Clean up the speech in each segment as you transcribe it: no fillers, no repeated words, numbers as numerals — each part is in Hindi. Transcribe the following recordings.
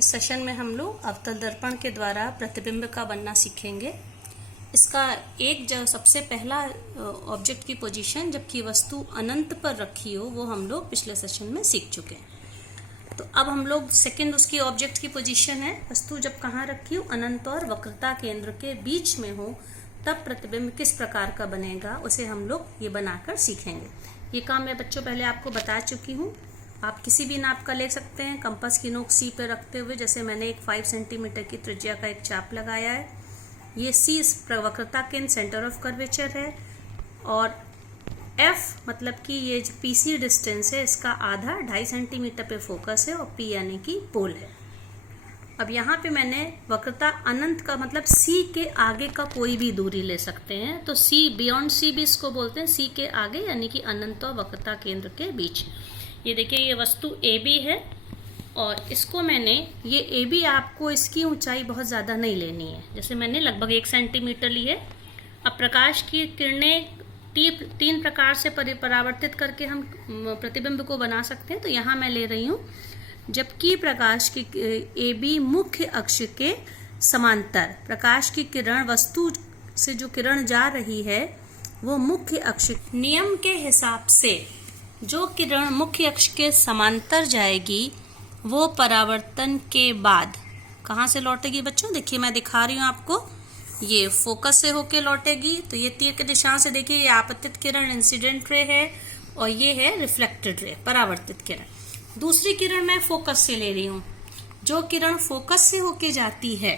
इस सेशन में हम लोग अवतल दर्पण के द्वारा प्रतिबिंब का बनना सीखेंगे। इसका एक जो सबसे पहला ऑब्जेक्ट की पोजीशन जबकि वस्तु अनंत पर रखी हो वो हम लोग पिछले सेशन में सीख चुके हैं। तो अब हम लोग सेकंड उसकी ऑब्जेक्ट की पोजीशन है, वस्तु जब कहाँ रखी हो, अनंत और वक्रता केंद्र के बीच में हो, तब प्रतिबिंब किस प्रकार का बनेगा उसे हम लोग ये बनाकर सीखेंगे। ये काम मैं बच्चों पहले आपको बता चुकी हूँ। आप किसी भी नाप का ले सकते हैं, कंपास की नोक सी पे रखते हुए, जैसे मैंने एक 5 सेंटीमीटर की त्रिज्या का एक चाप लगाया है। ये सी वक्रता केंद्र सेंटर ऑफ कर्वेचर है और एफ मतलब कि ये जो पीसी डिस्टेंस है इसका आधा 2.5 सेंटीमीटर पे फोकस है और पी यानी कि पोल है। अब यहाँ पे मैंने वक्रता अनंत का मतलब सी के आगे का कोई भी दूरी ले सकते हैं, तो सी बियॉन्ड सी भी इसको बोलते हैं, सी के आगे यानी कि अनंत और वक्रता केंद्र के बीच। ये देखिए ये वस्तु ए बी है और इसको मैंने ये ए बी आपको इसकी ऊंचाई बहुत ज़्यादा नहीं लेनी है, जैसे मैंने लगभग 1 सेंटीमीटर ली है। अब प्रकाश की किरणें 3 प्रकार से परावर्तित करके हम प्रतिबिंब को बना सकते हैं। तो यहाँ मैं ले रही हूँ जबकि प्रकाश की ए बी मुख्य अक्ष के समांतर, प्रकाश की किरण वस्तु से जो किरण जा रही है वो मुख्य अक्ष नियम के हिसाब से जो किरण मुख्य अक्ष के समांतर जाएगी वो परावर्तन के बाद कहाँ से लौटेगी बच्चों, देखिए मैं दिखा रही हूँ आपको, ये फोकस से होके लौटेगी। तो ये तीर के निशान से देखिए ये आपतित किरण इंसिडेंट रे है और ये है रिफ्लेक्टेड रे परावर्तित किरण। दूसरी किरण मैं फोकस से ले रही हूँ, जो किरण फोकस से होके जाती है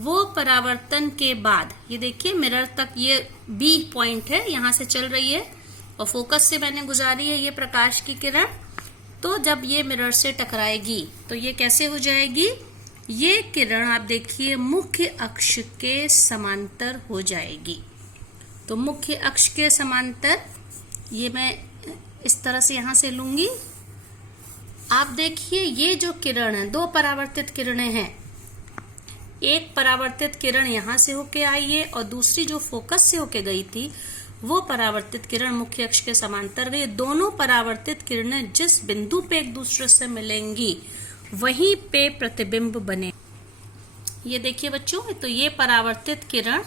वो परावर्तन के बाद ये देखिए मिरर तक ये बी पॉइंट है, यहाँ से चल रही है और फोकस से मैंने गुजारी है ये प्रकाश की किरण। तो जब ये मिरर से टकराएगी तो ये कैसे हो जाएगी, ये किरण आप देखिए मुख्य अक्ष के समांतर हो जाएगी। तो मुख्य अक्ष के समांतर ये मैं इस तरह से यहां से लूंगी। आप देखिए ये जो किरण है, 2 परावर्तित किरणें हैं, एक परावर्तित किरण यहां से होके आई है और दूसरी जो फोकस से होके गई थी वो परावर्तित किरण मुख्य अक्ष के समांतर गई। दोनों परावर्तित किरणें जिस बिंदु पे एक दूसरे से मिलेंगी वहीं पे प्रतिबिंब बने। ये देखिए बच्चों, तो ये परावर्तित किरण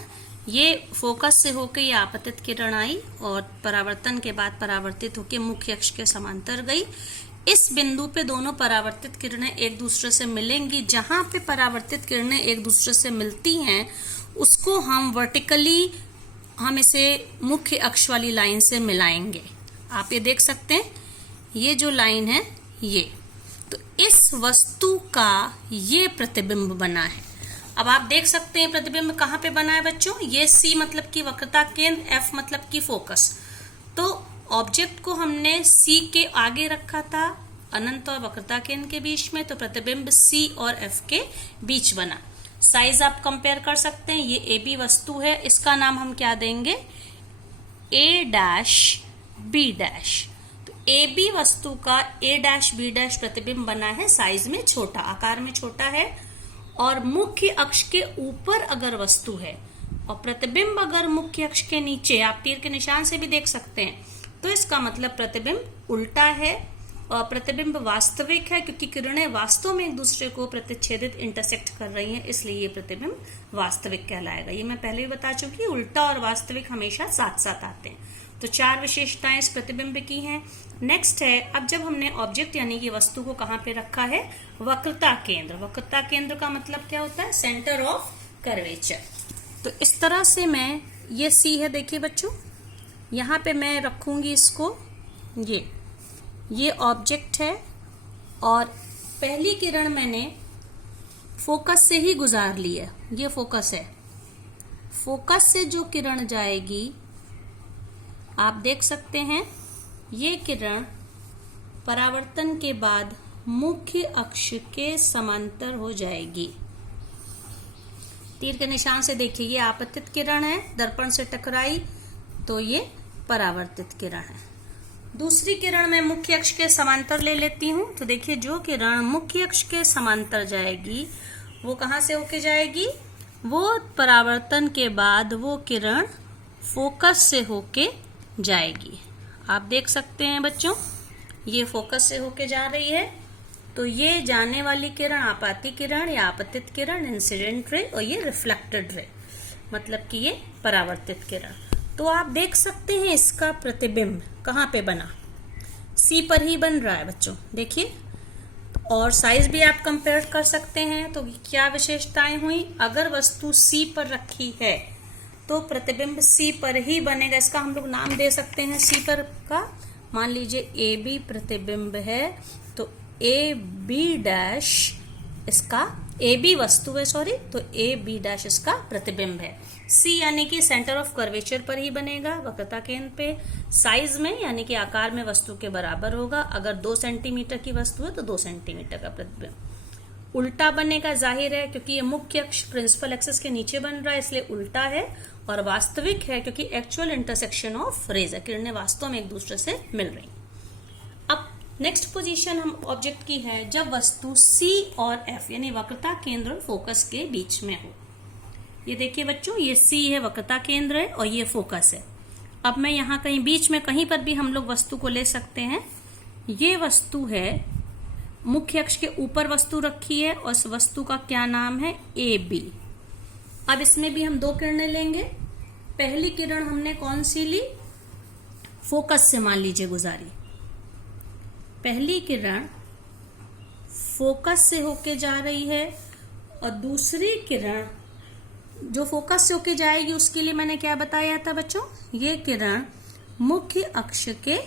ये फोकस से होकर ये आपतित किरण आई और परावर्तन के बाद परावर्तित होकर मुख्य अक्ष के समांतर गई। इस बिंदु पे दोनों परावर्तित किरणें एक दूसरे से मिलेंगी। जहां पे परावर्तित किरणें एक दूसरे से मिलती हैं उसको हम वर्टिकली हम इसे मुख्य अक्ष वाली लाइन से मिलाएंगे। आप ये देख सकते हैं ये जो लाइन है ये, तो इस वस्तु का ये प्रतिबिंब बना है। अब आप देख सकते हैं प्रतिबिंब कहाँ पे बना है बच्चों, ये सी मतलब की वक्रता केंद्र, एफ मतलब की फोकस। तो ऑब्जेक्ट को हमने सी के आगे रखा था अनंत और वक्रता केंद्र के बीच में, तो प्रतिबिंब सी और एफ के बीच बना। साइज आप कंपेयर कर सकते हैं, ये ए बी वस्तु है, इसका नाम हम क्या देंगे, ए डैश बी डैश। तो ए बी वस्तु का ए डैश बी डैश प्रतिबिंब बना है, साइज में छोटा, आकार में छोटा है और मुख्य अक्ष के ऊपर अगर वस्तु है और प्रतिबिंब अगर मुख्य अक्ष के नीचे, आप तीर के निशान से भी देख सकते हैं, तो इसका मतलब प्रतिबिंब उल्टा है और प्रतिबिंब वास्तविक है, क्योंकि किरणें वास्तव में एक दूसरे को प्रतिच्छेदित इंटरसेक्ट कर रही हैं, इसलिए ये प्रतिबिंब वास्तविक कहलाएगा। ये मैं पहले भी बता चुकी, उल्टा और वास्तविक हमेशा साथ साथ आते हैं। तो 4 विशेषताएं इस प्रतिबिंब की हैं। नेक्स्ट है, अब जब हमने ऑब्जेक्ट यानी कि वस्तु को कहाँ पे रखा है, वक्रता केंद्र। वक्रता केंद्र का मतलब क्या होता है, सेंटर ऑफ कर्वेचर। तो इस तरह से मैं, ये सी है देखिए बच्चों, यहाँ पे मैं रखूंगी इसको, ये ऑब्जेक्ट है और पहली किरण मैंने फोकस से ही गुजार ली है, ये फोकस है। फोकस से जो किरण जाएगी आप देख सकते हैं ये किरण परावर्तन के बाद मुख्य अक्ष के समांतर हो जाएगी। तीर के निशान से देखिए ये आपतित किरण है, दर्पण से टकराई तो ये परावर्तित किरण है। दूसरी किरण मैं मुख्य अक्ष के समांतर ले लेती हूँ। तो देखिए जो किरण मुख्य अक्ष के समांतर जाएगी वो कहाँ से होके जाएगी, वो परावर्तन के बाद वो किरण फोकस से होके जाएगी। आप देख सकते हैं बच्चों ये फोकस से होके जा रही है तो ये जाने वाली किरण आपाती किरण या आपतित किरण, इंसिडेंट रे, और ये रिफ्लेक्टेड रे, मतलब कि ये परावर्तित किरण। तो आप देख सकते हैं इसका प्रतिबिंब कहाँ पे बना, सी पर ही बन रहा है बच्चों, देखिए। और साइज भी आप कंपेयर कर सकते हैं। तो क्या विशेषताएं हुई, अगर वस्तु सी पर रखी है तो प्रतिबिंब सी पर ही बनेगा। इसका हम लोग नाम दे सकते हैं सी पर का, मान लीजिए ए बी प्रतिबिंब है, तो ए बी डैश इसका, ए बी वस्तु है सॉरी, तो ए बी डैश इसका प्रतिबिंब है। सी यानी कि सेंटर ऑफ कर्वेचर पर ही बनेगा, वक्रता केंद्र पे। साइज में यानी कि आकार में वस्तु के बराबर होगा। अगर 2 सेंटीमीटर की वस्तु है तो 2 सेंटीमीटर का प्रतिबिंब। उल्टा बनेगा, जाहिर है, क्योंकि ये मुख्य अक्ष प्रिंसिपल एक्सिस के नीचे बन रहा है, इसलिए उल्टा है। और वास्तविक है क्योंकि एक्चुअल इंटरसेक्शन ऑफ रेज है, किरणें वास्तव में एक दूसरे से मिल रही। अब नेक्स्ट पोजीशन हम ऑब्जेक्ट की है जब वस्तु C और F यानी वक्रता केंद्र और फोकस के बीच में हो। ये देखिए बच्चों, ये C है, वक्रता केंद्र है, और ये फोकस है। अब मैं यहाँ कहीं बीच में कहीं पर भी हम लोग वस्तु को ले सकते हैं। ये वस्तु है, मुख्य अक्ष के ऊपर वस्तु रखी है, और इस वस्तु का क्या नाम है, AB। अब इसमें भी हम 2 किरणें लेंगे। पहली किरण हमने कौन सी ली, फोकस से मान लीजिए गुजारी। पहली किरण फोकस से होके जा रही है, और दूसरी किरण जो फोकस से होके जाएगी उसके लिए मैंने क्या बताया था बच्चों, ये किरण मुख्य अक्ष के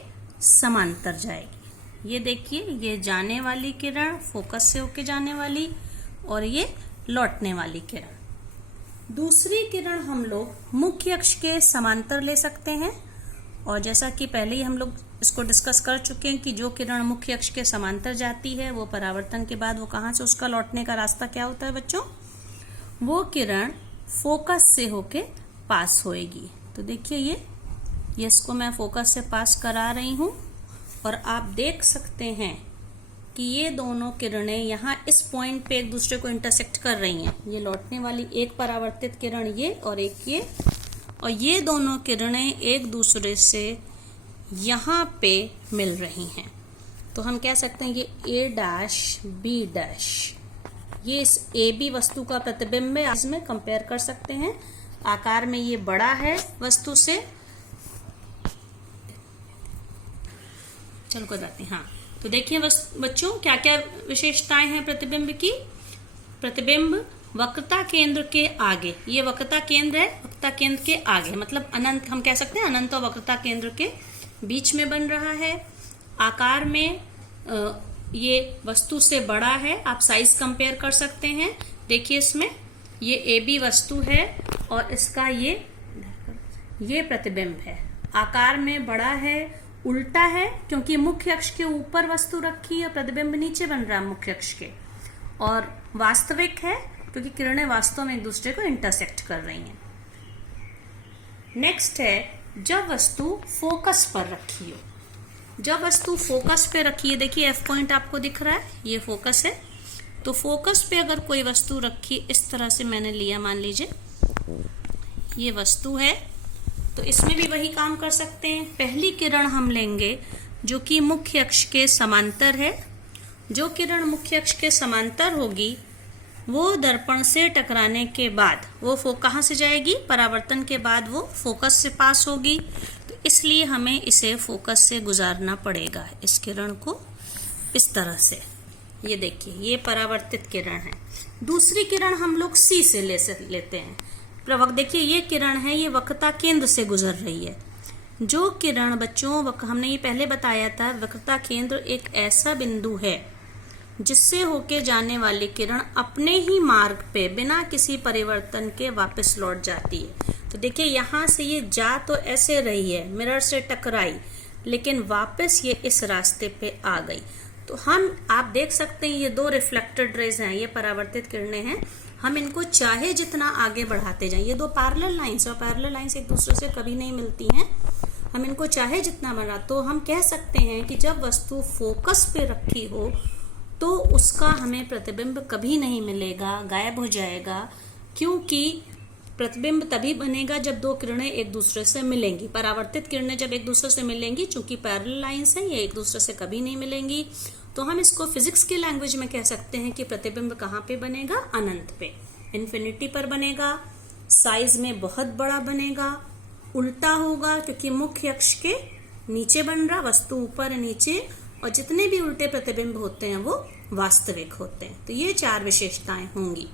समांतर जाएगी। ये देखिए, ये जाने वाली किरण फोकस से होके जाने वाली, और ये लौटने वाली किरण। दूसरी किरण हम लोग मुख्य अक्ष के समांतर ले सकते हैं, और जैसा कि पहले ही हम लोग इसको डिस्कस कर चुके हैं कि जो किरण मुख्य अक्ष के समांतर जाती है वो परावर्तन के बाद वो कहाँ से उसका लौटने का रास्ता क्या होता है बच्चों, वो किरण फोकस से होके पास होएगी। तो देखिए ये इसको मैं फोकस से पास करा रही हूँ, और आप देख सकते हैं कि ये दोनों किरणें यहाँ इस पॉइंट पे एक दूसरे को इंटरसेक्ट कर रही हैं। ये लौटने वाली एक परावर्तित किरण ये, और एक ये, और ये दोनों किरणें एक दूसरे से यहाँ पे मिल रही हैं। तो हम कह सकते हैं ये A डैश B डैश, ये इस AB वस्तु का प्रतिबिंब है। इसमें कंपेयर कर सकते हैं, आकार में ये बड़ा है वस्तु से। चलो कोई बात नहीं। हाँ, तो देखिए बच्चों क्या क्या विशेषताएं हैं प्रतिबिंब की। प्रतिबिंब वक्रता केंद्र के आगे, ये वक्रता केंद्र है, वक्रता केंद्र के आगे मतलब अनंत, हम कह सकते हैं अनंत और वक्रता केंद्र के बीच में बन रहा है। आकार में ये वस्तु से बड़ा है, आप साइज कंपेयर कर सकते हैं। देखिए इसमें ये AB वस्तु है, और इसका ये प्रतिबिंब है, आकार में बड़ा है, उल्टा है क्योंकि मुख्य अक्ष के ऊपर वस्तु रखी है, प्रतिबिंब नीचे बन रहा है मुख्य अक्ष के, और वास्तविक है क्योंकि किरणें वास्तव में एक दूसरे को इंटरसेक्ट कर रही हैं। नेक्स्ट है जब वस्तु फोकस पर रखी हो। जब वस्तु फोकस पे रखी है, देखिए F पॉइंट आपको दिख रहा है, ये फोकस है। तो फोकस पे अगर कोई वस्तु रखी, इस तरह से मैंने लिया, मान लीजिए ये वस्तु है, तो इसमें भी वही काम कर सकते हैं। पहली किरण हम लेंगे जो कि मुख्य अक्ष के समांतर है। जो किरण मुख्य अक्ष के समांतर होगी वो दर्पण से टकराने के बाद वो कहाँ से जाएगी, परावर्तन के बाद वो फोकस से पास होगी। तो इसलिए हमें इसे फोकस से गुजारना पड़ेगा, इस किरण को इस तरह से। ये देखिए ये परावर्तित किरण है। दूसरी किरण हम लोग C से लेते हैं। देखिए ये किरण है, ये वक्रता केंद्र से गुजर रही है। जो किरण बच्चों, हमने ये पहले बताया था, वक्रता केंद्र एक ऐसा बिंदु है जिससे होके जाने वाली किरण अपने ही मार्ग पे बिना किसी परिवर्तन के वापस लौट जाती है। तो देखिए यहाँ से ये जा तो ऐसे रही है, मिरर से टकराई, लेकिन वापस ये इस रास्ते पे आ गई। तो आप देख सकते हैं ये 2 रिफ्लेक्टेड रेज हैं, ये परावर्तित किरणें हैं। हम इनको चाहे जितना आगे बढ़ाते जाएं, ये 2 पैरेलल लाइंस, और पैरेलल लाइंस एक दूसरे से कभी नहीं मिलती हैं। हम इनको चाहे जितना बढ़ा, तो हम कह सकते हैं कि जब वस्तु फोकस पे रखी हो तो उसका हमें प्रतिबिंब कभी नहीं मिलेगा, गायब हो जाएगा। क्योंकि प्रतिबिंब तभी बनेगा जब 2 किरणें एक दूसरे से मिलेंगी। परावर्तित किरणें जब एक दूसरे से मिलेंगी, चूंकि पैरेलल लाइंस हैं, ये एक दूसरे से कभी नहीं मिलेंगी, तो हम इसको फिजिक्स की लैंग्वेज में कह सकते हैं कि प्रतिबिंब कहाँ पे बनेगा, अनंत पे, इन्फिनिटी पर बनेगा, साइज में बहुत बड़ा बनेगा, उल्टा होगा क्योंकि मुख्य अक्ष के नीचे बन रहा, वस्तु ऊपर नीचे, और जितने भी उल्टे प्रतिबिंब होते हैं वो वास्तविक होते हैं। तो ये 4 विशेषताएं होंगी।